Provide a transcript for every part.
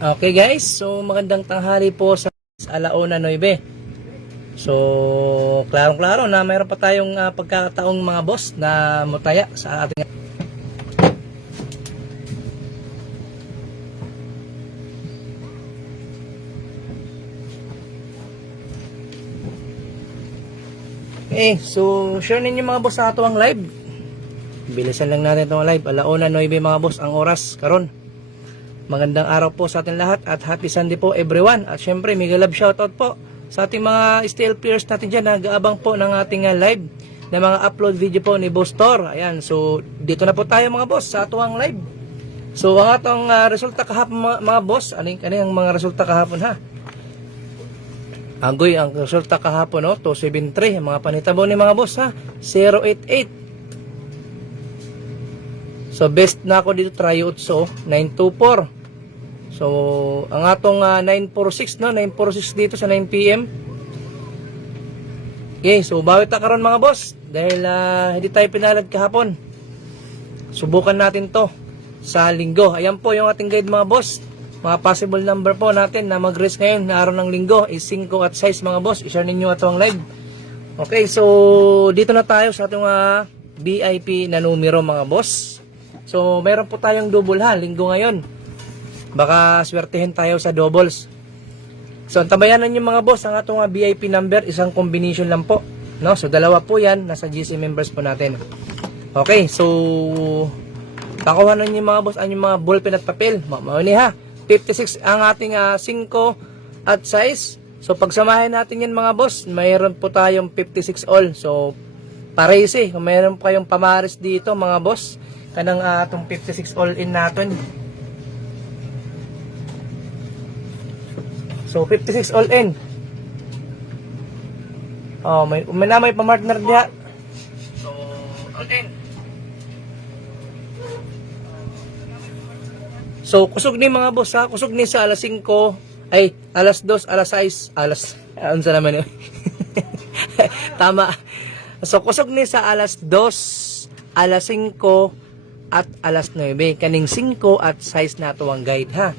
Okay guys, so magandang tanghali po sa Alauna 9. So, klarong-klaro na mayroon pa tayong ah, pagkakataong mga boss na mutaya sa ating Okay, so share ninyo mga boss sa ato ang live. Bilisan lang natin itong live. Alauna 9 mga boss ang oras karon. Magandang araw po sa ating lahat at happy Sunday po everyone. At syempre, mega love shoutout po sa ating mga steel players natin dyan. Nag-aabang po ng ating uh, live na mga upload video po ni Boss Tor. Ayan, so dito na po tayo mga boss sa atuang live. So ang atong uh, resulta kahapon mga, mga boss, ano yung ang mga resulta kahapon ha? Agoy, ang resulta kahapon no, 273, ang mga panitabo ni mga boss ha, 088. So best na ako dito Triotso 924. So ang atong ah, 946 no, 946 dito sa 9 PM. Okay, so bawit ta karon mga boss dahil ah, hindi tayo pinalad kahapon. Subukan natin 'to sa linggo. Ayan po yung ating guide mga boss. Mga possible number po natin na mag-race ngayon na araw ng linggo is 5 at 6 mga boss. I-share ninyo ito ang live. Okay, so dito na tayo sa ating uh, VIP na numero mga boss. So meron po tayong double ha, linggo ngayon. Baka swertehin tayo sa doubles. So tabayanan niyo mga boss, ang atong VIP number, isang combination lang po. No? So dalawa po yan, nasa GC members po natin. Okay, so pakuhanan niyo mga boss, ang mga ballpen at papel. Ma- Mauni ha. 56 ang ating uh, 5 at size. So pagsamahin natin yan mga boss, mayroon po tayong 56 all. So pares eh, kung mayroon po kayong pamaris dito mga boss, kanang uh, atong 56 all in natin. So 56 all in. Oh, may may na may pamartner diha. So all in. So, kusog ni mga boss ha. Kusog ni sa alas 5, ay, alas 2, alas 6, alas, ano sa naman yun? Tama. So, kusog ni sa alas 2, alas 5, at alas 9. Kaning 5 at 6 na ito ang guide ha.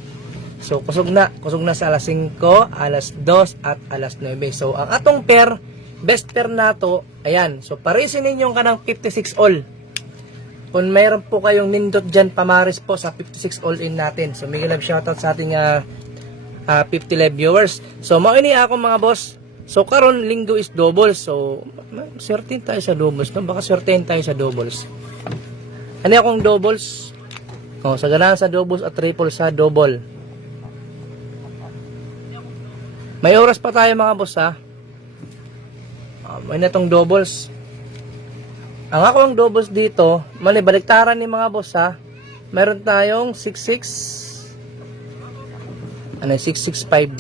So, kusog na. Kusog na sa alas 5, alas 2, at alas 9. So, ang atong pair, best pair na to, ayan. So, parisin ninyong kanang 56 all. Kung mayroon po kayong nindot dyan, pamaris po sa 56 all-in natin. So, may love shoutout sa ating uh, uh, 50 live viewers. So, mauni ako mga boss. So, karon linggo is doubles. So, certain tayo sa doubles. No? Baka certain tayo sa doubles. Ano akong doubles? Oh, sa ganahan sa doubles at triple sa double. May oras pa tayo mga boss ha. Uh, may na tong doubles. Ang ako ang doubles dito, mali baliktaran ni mga boss ha. Meron tayong 66 ano 665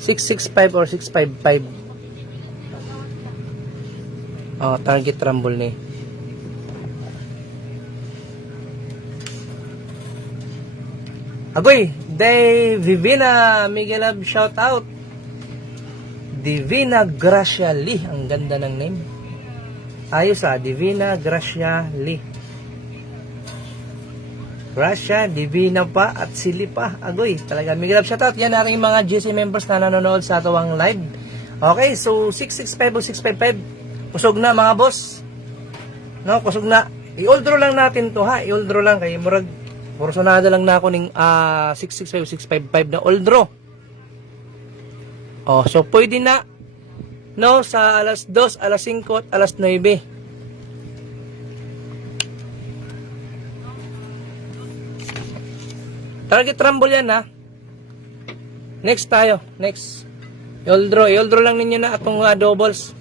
665 or 655 Oh, target rumble ni. Agoy, Day Vivina Miguel Love shout out. Divina Gracia Lee, ang ganda ng name. Ayos ah, Divina Gracia Lee. Gracia, Divina pa at Sili pa. Agoy, talaga. Miguel Love shoutout. Yan aking mga GC members na nanonood sa atawang live. Okay, so 665 o 655. Kusog na mga boss. No, kusog na. I-oldro lang natin to ha. I-oldro lang kay murag Porsonada lang na ako ning ah, 665 o 655 na oldro. Oh, so pwede na no sa alas 2, alas 5 at alas 9. Target rumble yan ha. Next tayo. Next. Yoldro. Yoldro lang ninyo na atong uh, doubles.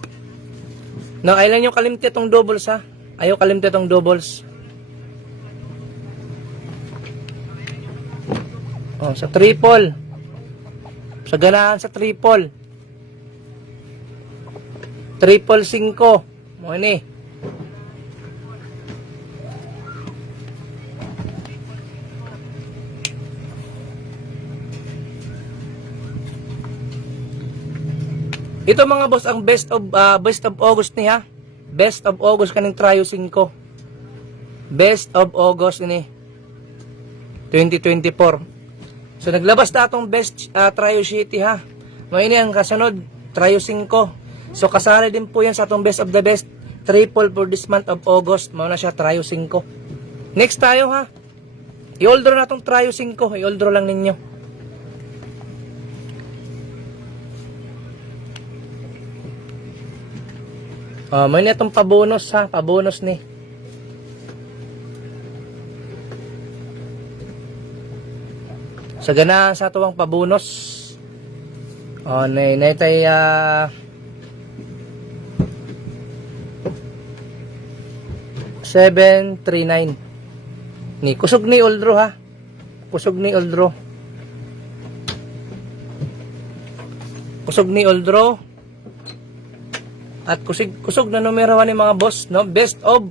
No, ayaw nyo kalimti itong doubles ha. Ayaw kalimti itong doubles. Oh, sa triple. Sa ganahan sa triple. Triple 5. Mo ni. Ito mga boss ang best of ah, best of August ni ha. Best of August kaning Trio 5. Best of August ini. 2024. So naglabas na atong best uh, Trio City ha. Ini ang kasunod Trio 5. So kasali din po yan sa atong best of the best triple for this month of August. Mao na siya Trio 5. Next tayo ha. I-oldro na itong Trio 5. I-oldro lang ninyo. Ah, may na itong pabonus ha. Pabonus ni. Sa gana sa tuwang pabonus. Oh, nay nay tay ah, Seven, three, nine. Ni kusog ni Oldro ha. Kusog ni Oldro. Kusog ni Oldro. At kusig kusog na numero ni mga boss, no? Best of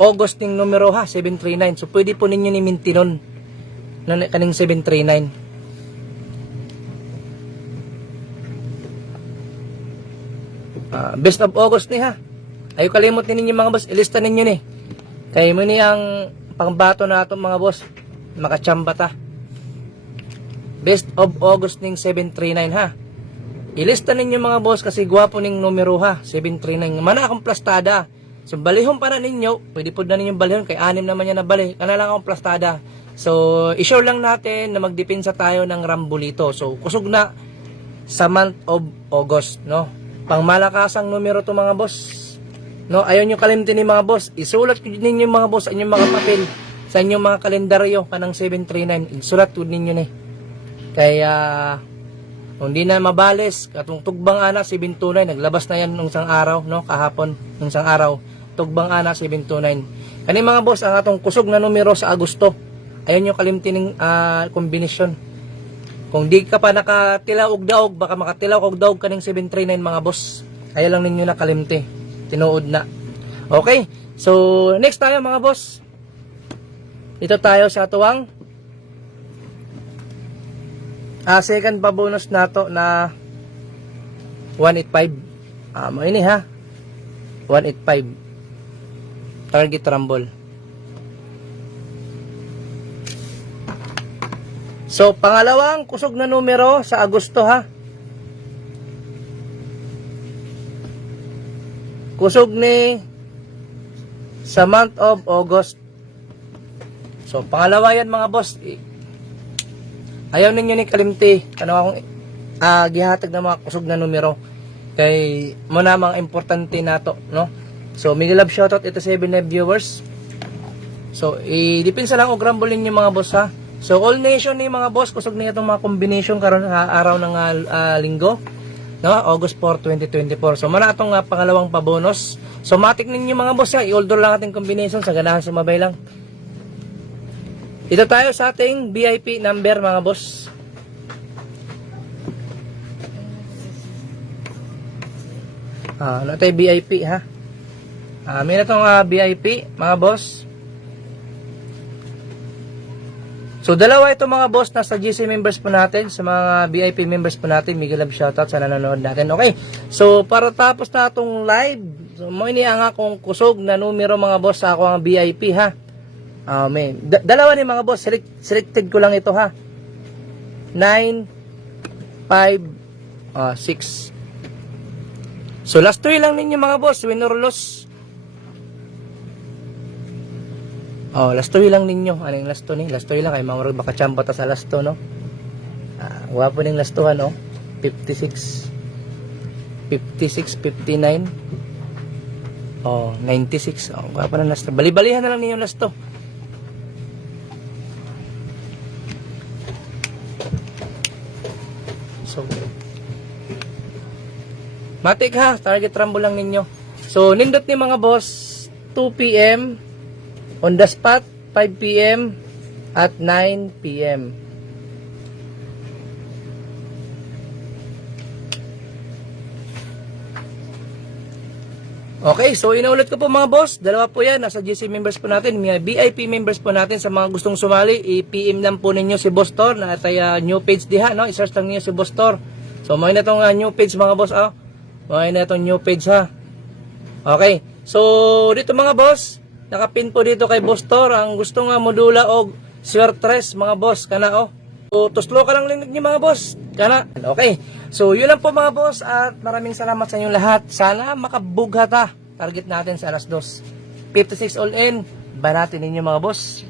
August ning numero ha, 739. So pwede po ninyo ni mintinon no kaning 739. Ah, best of August ni ha. Ayo kalimot ni ninyo mga boss, ilista ninyo ni. Kay mo ni ang pangbato na atong mga boss, makachamba ta. Best of August ning 739 ha. Ilista ninyo mga boss kasi gwapo ning numero ha, 739. Mana akong plastada. So balihon para ninyo, pwede po na ninyo balihon kay anim naman yan na bali. Kana lang akong plastada. So i-show lang natin na magdepensa tayo ng Rambulito. So kusog na sa month of August, no? Pangmalakasang numero to mga boss. No, ayaw nyo kalimtin ni mga boss. Isulat ninyo mga boss sa inyong mga papel, sa inyong mga kalendaryo kanang 739. Isulat ko ninyo ni. Kaya kung di na mabales, katong tugbang ana 729, naglabas na yan nung isang araw, no, kahapon, nung isang araw, tugbang ana 729. Kani mga boss, ang atong kusog na numero sa Agosto. Ayaw nyo kalimtin ng ah, kombinasyon. Kung di ka pa nakatilaw og daog, baka makatilaw og daog kaning 739 mga boss. Ayaw lang ninyo nakalimti. Tinuod na. Okay. So, next tayo mga boss. Dito tayo sa tuwang Ah, second pa bonus nato na 185. Ah, mo ini ha. 185. Target rumble. So, pangalawang kusog na numero sa Agosto ha. Kusog ni sa month of August. So, pangalawa yan mga boss. Ayaw ninyo ni kalimti. Ano akong ah gihatag na mga kusog na numero. Kay mo na mga importante nato, no? So, Miguel Love shoutout ito sa 7 live viewers. So, i-dipinsa lang og rumble ninyo mga boss ha. So, all nation ni mga boss, kusog na itong mga combination karon araw ng ah, linggo. No? August 4, 2024. So, mana itong ah, pangalawang pabonus. So, matik ninyo mga boss. I-order lang ating combination sa ganahan sumabay lang. Dito tayo sa ating VIP number mga boss. Ah, ano tayo VIP ha? Ah, may na tong ah, VIP mga boss. So dalawa ito mga boss nasa GC members po natin sa mga VIP members po natin. Miguel Love shoutout sa nanonood natin. Okay. So para tapos na itong live, so mo ini ang akong kusog na numero mga boss sa akong VIP ha. Amen. Da- dalawa ni mga boss, select, selected ko lang ito ha. 9 5 ah 6 So last three lang ninyo mga boss, win or loss. Oh, last three lang ninyo. Ano yung last ni? Last three lang kay mga baka chamba ta sa last two, no? Ah, wapo ning last two, no? 56 56 59 Oh, 96. Oh, wapo na last. Bali-balihan na lang ninyo last two. So, Matik ha, target rumble lang ninyo. So, nindot ni mga boss, 2 p.m. on the spot, 5 p.m. at 9 p.m. Okay, so inaulit ko po mga boss, dalawa po yan, nasa GC members po natin, may VIP members po natin sa mga gustong sumali, i-PM lang po ninyo si Boss Tor, na tayo new page diha, no? i-search lang niyo si Boss Tor. So, may na itong new page mga boss, oh. May na itong new page ha. Okay, so dito mga boss, nakapin po dito kay Boss Tor, ang gusto nga modula og swertres mga boss, kana oh. So, tuslo ka lang linig niyo mga boss. Kana. Okay. So, yun lang po mga boss at maraming salamat sa inyong lahat. Sana makabugha ta. Target natin sa alas 2. 56 all in. Baratin ninyo mga boss.